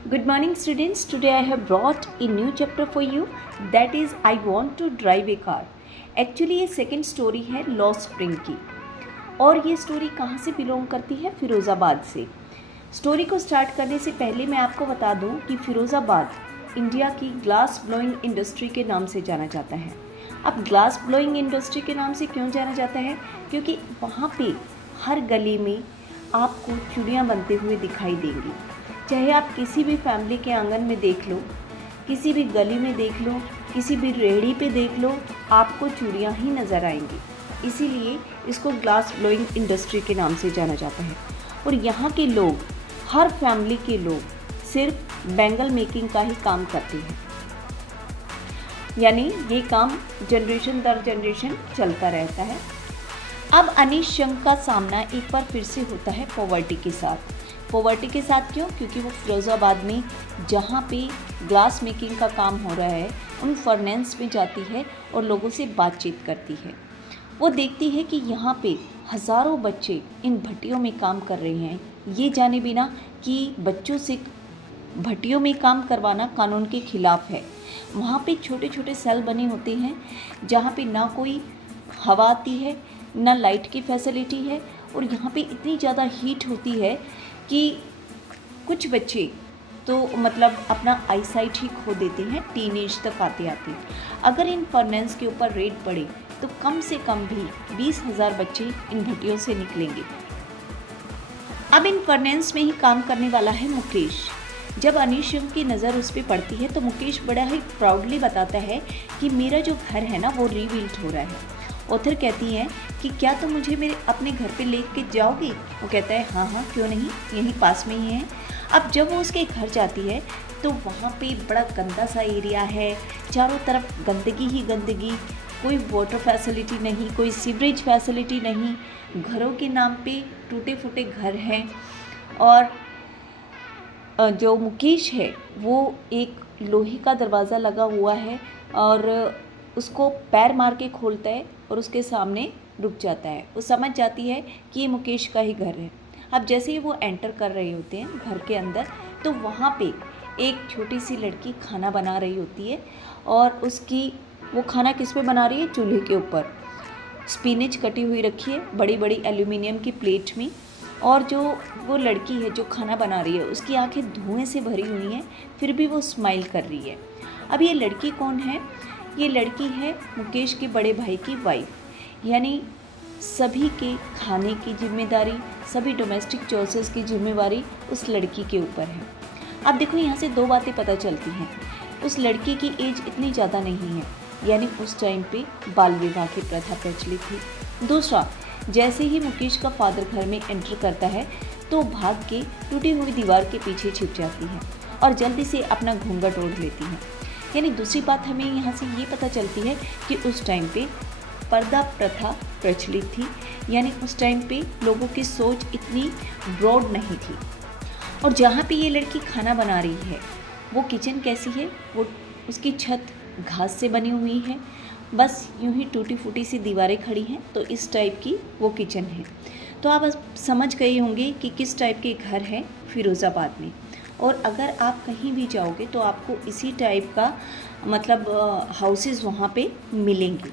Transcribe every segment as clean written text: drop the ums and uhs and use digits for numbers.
Good morning students. Today I have brought a new chapter for you, that is I want to drive a car. Actually ये second story है law spring की, और ये story कहाँ से belong करती है? फ़िरोज़ाबाद से। स्टोरी को स्टार्ट करने से पहले मैं आपको बता दूं कि फ़िरोज़ाबाद इंडिया की ग्लास ब्लोइंग इंडस्ट्री के नाम से जाना जाता है। अब ग्लास ब्लोइंग इंडस्ट्री के नाम से क्यों जाना जाता है? क्योंकि वहाँ पे हर गली में आपको चूड़ियाँ बनते हुए दिखाई देंगी। चाहे आप किसी भी फैमिली के आंगन में देख लो, किसी भी गली में देख लो, किसी भी रेहड़ी पे देख लो, आपको चूड़ियाँ ही नज़र आएंगी। इसीलिए इसको ग्लास ब्लोइंग इंडस्ट्री के नाम से जाना जाता है। और यहाँ के लोग, हर फैमिली के लोग सिर्फ बैंगल मेकिंग का ही काम करते हैं, यानी ये काम जनरेशन दर जनरेशन चलता रहता है। अब अनीश जंग का सामना एक बार फिर से होता है पॉवर्टी के साथ। पॉवर्टी के साथ क्यों? क्योंकि वो फ़िरोज़ाबाद में जहाँ पे ग्लास मेकिंग का काम हो रहा है उन फर्नेंस में जाती है और लोगों से बातचीत करती है। वो देखती है कि यहाँ पे हज़ारों बच्चे इन भट्टियों में काम कर रहे हैं, ये जाने बिना कि बच्चों से भट्टियों में काम करवाना कानून के ख़िलाफ़ है। वहाँ पे छोटे छोटे सेल बने होते हैं जहाँ पे ना कोई हवा आती है, ना लाइट की फैसिलिटी है, और यहाँ पे इतनी ज़्यादा हीट होती है कि कुछ बच्चे तो मतलब अपना आई साइट ही खो देते हैं टीन एज तक आते आते। अगर इन फर्नेंस के ऊपर रेड पड़े तो कम से कम भी 20,000 बच्चे इन भट्टियों से निकलेंगे। अब इन फर्नेंस में ही काम करने वाला है मुकेश। जब अनीश जंग की नज़र उस पर पड़ती है तो मुकेश बड़ा ही प्राउडली बताता है कि मेरा जो घर है ना वो रीबिल्ड हो रहा है। ऑथर कहती हैं कि क्या तुम मुझे मेरे अपने घर पे ले के जाओगी? वो कहता है हाँ हाँ क्यों नहीं, यहीं पास में ही है। अब जब वो उसके घर जाती है तो वहाँ पे बड़ा गंदा सा एरिया है, चारों तरफ गंदगी ही गंदगी, कोई वाटर फैसिलिटी नहीं, कोई सीवरेज फैसिलिटी नहीं, घरों के नाम पे टूटे फूटे घर हैं। और जो मुकेश है वो एक लोहे का दरवाज़ा लगा हुआ है और उसको पैर मार के खोलता है और उसके सामने रुक जाता है। वो समझ जाती है कि ये मुकेश का ही घर है। अब जैसे ही वो एंटर कर रहे होते हैं घर के अंदर तो वहाँ पे एक छोटी सी लड़की खाना बना रही होती है, और उसकी वो खाना किस पे बना रही है? चूल्हे के ऊपर। स्पिनच कटी हुई रखी है बड़ी बड़ी एल्यूमिनियम की प्लेट में, और जो वो लड़की है जो खाना बना रही है उसकी आंखें धुएं से भरी हुई हैं, फिर भी वो स्माइल कर रही है। अब ये लड़की कौन है? ये लड़की है मुकेश के बड़े भाई की वाइफ, यानी सभी के खाने की जिम्मेदारी, सभी डोमेस्टिक चॉइसेस की जिम्मेदारी उस लड़की के ऊपर है। अब देखो यहाँ से दो बातें पता चलती हैं। उस लड़की की एज इतनी ज़्यादा नहीं है, यानी उस टाइम पे बाल विवाह की प्रथा प्रचलित थी। दूसरा, जैसे ही मुकेश का फादर घर में एंटर करता है तो भाग के टूटी हुई दीवार के पीछे छिप जाती है और जल्दी से अपना घूंघट ओढ़ लेती है। यानी दूसरी बात हमें यहाँ से ये पता चलती है कि उस टाइम पे पर्दा प्रथा प्रचलित थी, यानी उस टाइम पे लोगों की सोच इतनी ब्रॉड नहीं थी। और जहाँ पे ये लड़की खाना बना रही है वो किचन कैसी है? वो उसकी छत घास से बनी हुई है, बस यूं ही टूटी फूटी सी दीवारें खड़ी हैं, तो इस टाइप की वो किचन है। तो आप समझ गए होंगे कि किस टाइप के घर हैं फ़िरोज़ाबाद में। और अगर आप कहीं भी जाओगे तो आपको इसी टाइप का मतलब हाउसेस वहाँ पे मिलेंगे।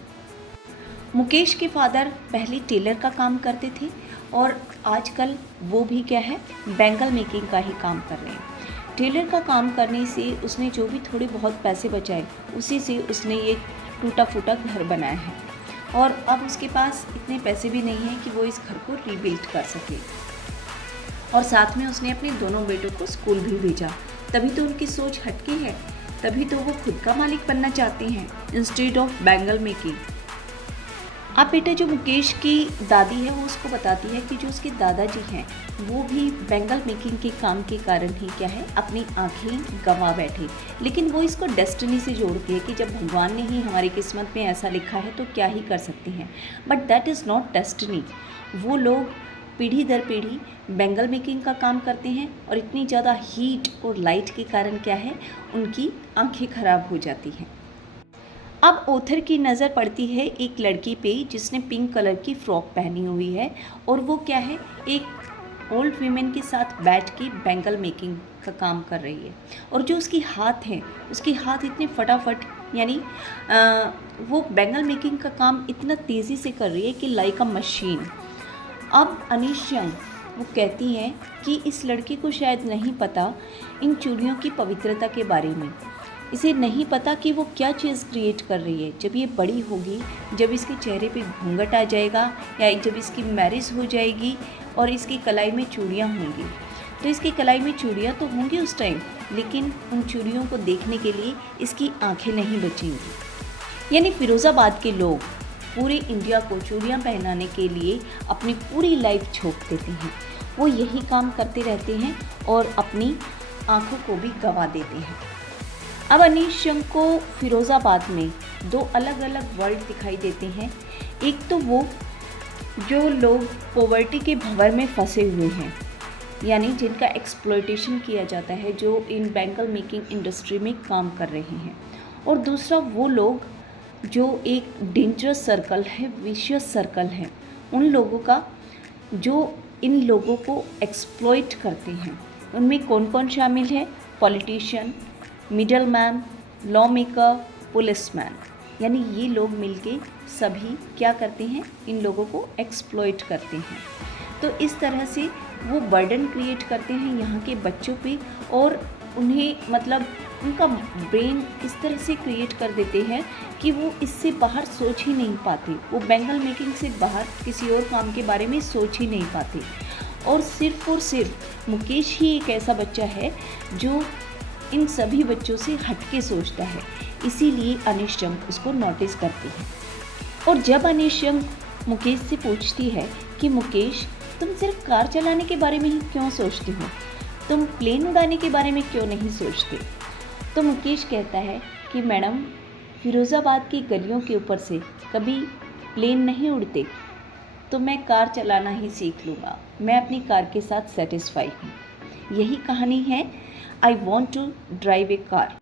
मुकेश के फादर पहले टेलर का काम करते थे और आजकल वो भी क्या है, बैंगल मेकिंग का ही काम कर रहे हैं। टेलर का काम करने से उसने जो भी थोड़े बहुत पैसे बचाए उसी से उसने एक टूटा फूटा घर बनाया है, और अब उसके पास इतने पैसे भी नहीं हैं कि वो इस घर को रीबिल्ड कर सके। और साथ में उसने अपने दोनों बेटों को स्कूल भी भेजा। तभी तो उनकी सोच हटके है, तभी तो वो खुद का मालिक बनना चाहते हैं इंस्टेड ऑफ बैंगल मेकिंग। अब बेटा जो मुकेश की दादी है वो उसको बताती है कि जो उसके दादाजी हैं वो भी बैंगल मेकिंग के काम के कारण ही क्या है अपनी आंखें गंवा बैठे, लेकिन वो इसको डेस्टिनी से जोड़ती है कि जब भगवान ने ही हमारी किस्मत में ऐसा लिखा है तो क्या ही कर सकते हैं। But that is not destiny. वो लोग पीढ़ी दर पीढ़ी बैंगल मेकिंग का काम करते हैं और इतनी ज़्यादा हीट और लाइट के कारण क्या है उनकी आंखें खराब हो जाती हैं। अब ऑथर की नज़र पड़ती है एक लड़की पे जिसने पिंक कलर की फ़्रॉक पहनी हुई है, और वो क्या है एक ओल्ड वीमेन के साथ बैठ के बैंगल मेकिंग का काम कर रही है। और जो उसकी हाथ हैं, उसके हाथ इतने फटाफट, यानी वो बैंगल मेकिंग का काम इतना तेज़ी से कर रही है कि लाइक अ मशीन। अब अनीश यंग वो कहती हैं कि इस लड़की को शायद नहीं पता इन चूड़ियों की पवित्रता के बारे में। इसे नहीं पता कि वो क्या चीज़ क्रिएट कर रही है। जब ये बड़ी होगी, जब इसके चेहरे पे घूंघट आ जाएगा या जब इसकी मैरिज हो जाएगी और इसकी कलाई में चूड़ियाँ होंगी, तो इसकी कलाई में चूड़ियाँ तो होंगी उस टाइम, लेकिन उन चूड़ियों को देखने के लिए इसकी आंखें नहीं बचेंगी। यानी फ़िरोज़ाबाद के लोग पूरे इंडिया को चूड़ियाँ पहनाने के लिए अपनी पूरी लाइफ झोंक देते हैं। वो यही काम करते रहते हैं और अपनी आँखों को भी गंवा देते हैं। अब अनीश यंग को फ़िरोज़ाबाद में दो अलग अलग वर्ल्ड दिखाई देते हैं। एक तो वो जो लोग पॉवर्टी के भंवर में फंसे हुए हैं, यानी जिनका एक्सप्लॉयटेशन किया जाता है, जो इन बैंगल मेकिंग इंडस्ट्री में काम कर रहे हैं। और दूसरा वो लोग जो एक डेंजरस सर्कल है, विशियस सर्कल है, उन लोगों का जो इन लोगों को एक्सप्लॉइट करते हैं। उनमें कौन कौन शामिल है? Politician, middleman, law maker, policeman. यानी ये लोग मिलके सभी क्या करते हैं? इन लोगों को एक्सप्लॉइट करते हैं। तो इस तरह से वो बर्डन क्रिएट करते हैं यहाँ के बच्चों पे, और उन्हें मतलब उनका ब्रेन इस तरह से क्रिएट कर देते हैं कि वो इससे बाहर सोच ही नहीं पाते। वो बैंगल मेकिंग से बाहर किसी और काम के बारे में सोच ही नहीं पाते। और सिर्फ मुकेश ही एक ऐसा बच्चा है जो इन सभी बच्चों से हटके सोचता है। इसीलिए अनीश यंग उसको नोटिस करती है। और जब अनीश यंग मुकेश से पूछती है कि मुकेश, तुम सिर्फ कार चलाने के बारे में ही क्यों सोचते हो, तुम प्लेन उड़ाने के बारे में क्यों नहीं सोचते? तो मुकेश कहता है कि मैडम, फ़िरोज़ाबाद की गलियों के ऊपर से कभी प्लेन नहीं उड़ते, तो मैं कार चलाना ही सीख लूँगा। मैं अपनी कार के साथ सेटिस्फाई हूँ। यही कहानी है I want to drive a car.